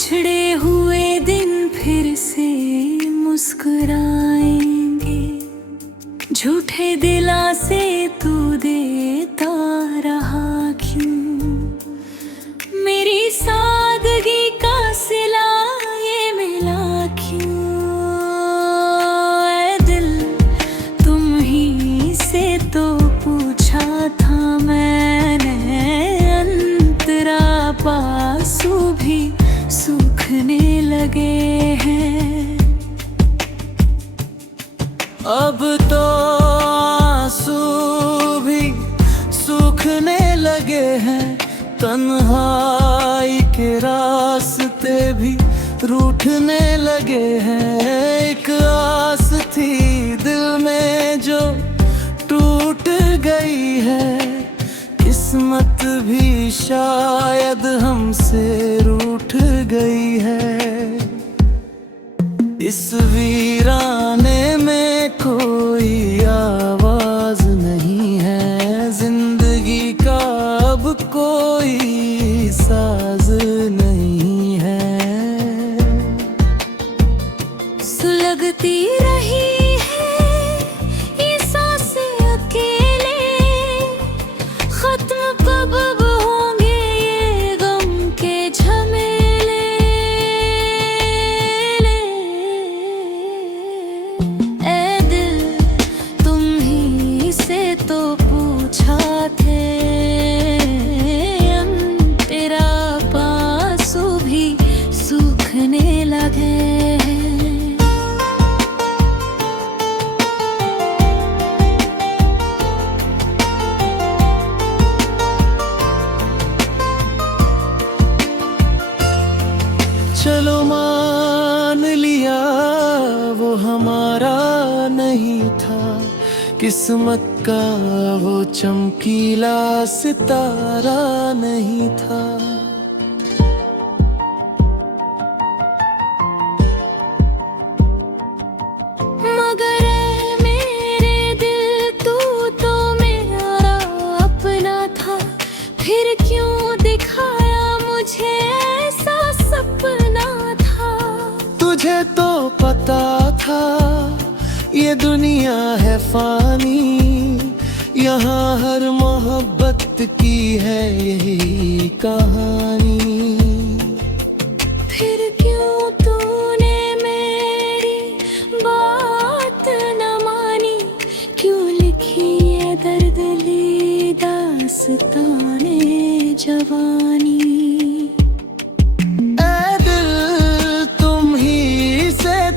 बिछड़े हुए दिन फिर से मुस्कुराएंगे। झूठे दिलासे तू देता रहा क्यों? मेरी सादगी का सिला ये मिला क्यों? ऐ दिल तुम ही से तो पूछा था मैंने, अंतरा पासू भी सूखने लगे हैं। अब तो आंसू भी सूखने लगे हैं, तन्हाई के रास्ते भी रूठने लगे हैं। एक आस थी दिल में जो टूट गई है, किस्मत भी शायद हमसे रूठ गई है। इस वीराने में कोई आवाज नहीं है, जिंदगी का अब कोई साज नहीं है। सुलगती रही है ये सांसें अकेले, खत्म कब होंगे ये गम के झमेले। ऐ दिल तुम ही से तो पूछा थे, तेरा पासू भी सूखने लगे हैं। चलो मान लिया वो हमारा नहीं था, किस्मत का वो चमकीला सितारा नहीं था। मगर मेरे दिल तू तो मेरा अपना था, फिर क्यों दिखाया मुझे ऐसा सपना था? तुझे तो पता था ये दुनिया है फानी, यहाँ हर मोहब्बत की है यही कहानी। फिर क्यों तूने मेरी बात न मानी? क्यों लिखी ये दर्दली दास्ताने जवानी?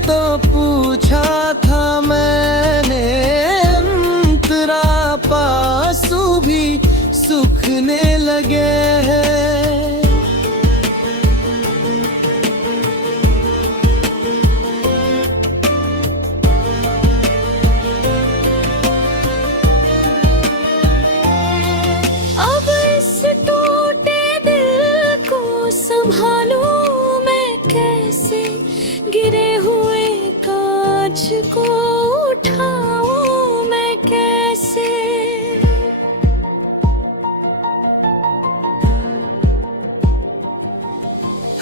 तो पूछा था मैंने, अंतरा पासू भी सूखने लगे हैं। अब इस टूटे दिल को संभालूं मैं कैसे? गिरे हुए कांच को उठाऊं मैं कैसे?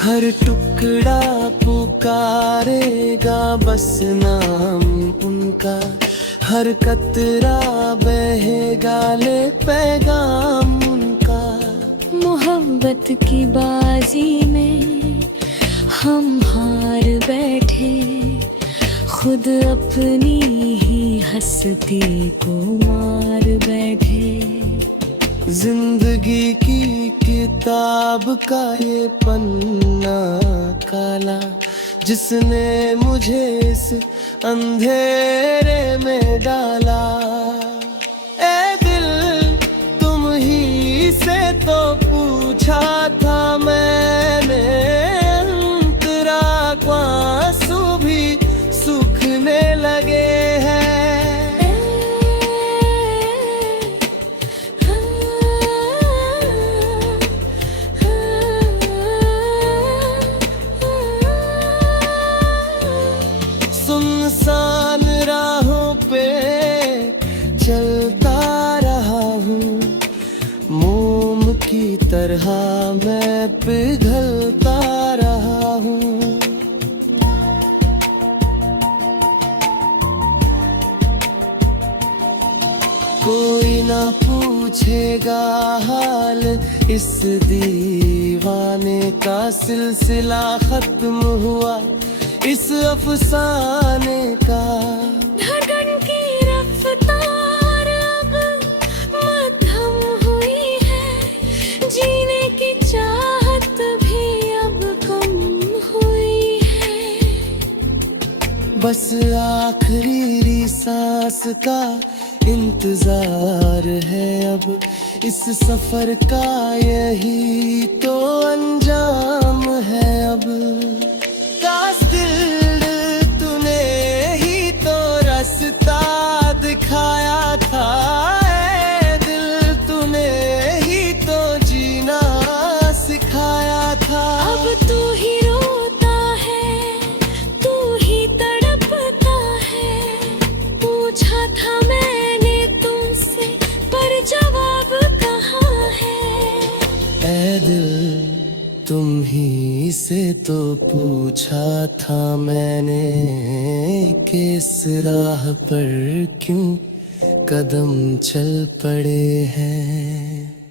हर टुकड़ा पुकारेगा बस नाम उनका, हर कतरा बहेगा ले पैगाम उनका। मोहब्बत की बाजी में हम हार बैठे, खुद अपनी ही हस्ती को मार बैठे। जिंदगी की किताब का ये पन्ना काला, जिसने मुझे इस अंधेरे में डाला। ऐ दिल तुम ही से तो पूछा था मैंने, आंसू भी सूखने लगे हैं। सुनसान राहों पे चलता रहा हूँ, मोम की तरह मैं पिघलता रहा हूँ। कोई ना पूछेगा हाल इस दीवाने का, सिलसिला खत्म हुआ इस अफसाने का। धड़कन की रफ्तार अब मध्यम हुई है, जीने की चाहत भी अब कम हुई है। बस आखिरी सांस का इंतजार है अब, इस सफर का यही तो अंजाम है अब। काश दिल तूने ही तो रास्ता दिखाया था, ऐ दिल तूने ही तो जीना सिखाया था। अब तू ही रोता है, तू ही तड़पता है। पूछा था मैंने तुमसे, पर जवाब कहाँ है। ऐ दिल तुम ही से तो पूछा था मैंने, किस राह पर क्यों कदम चल पड़े हैं।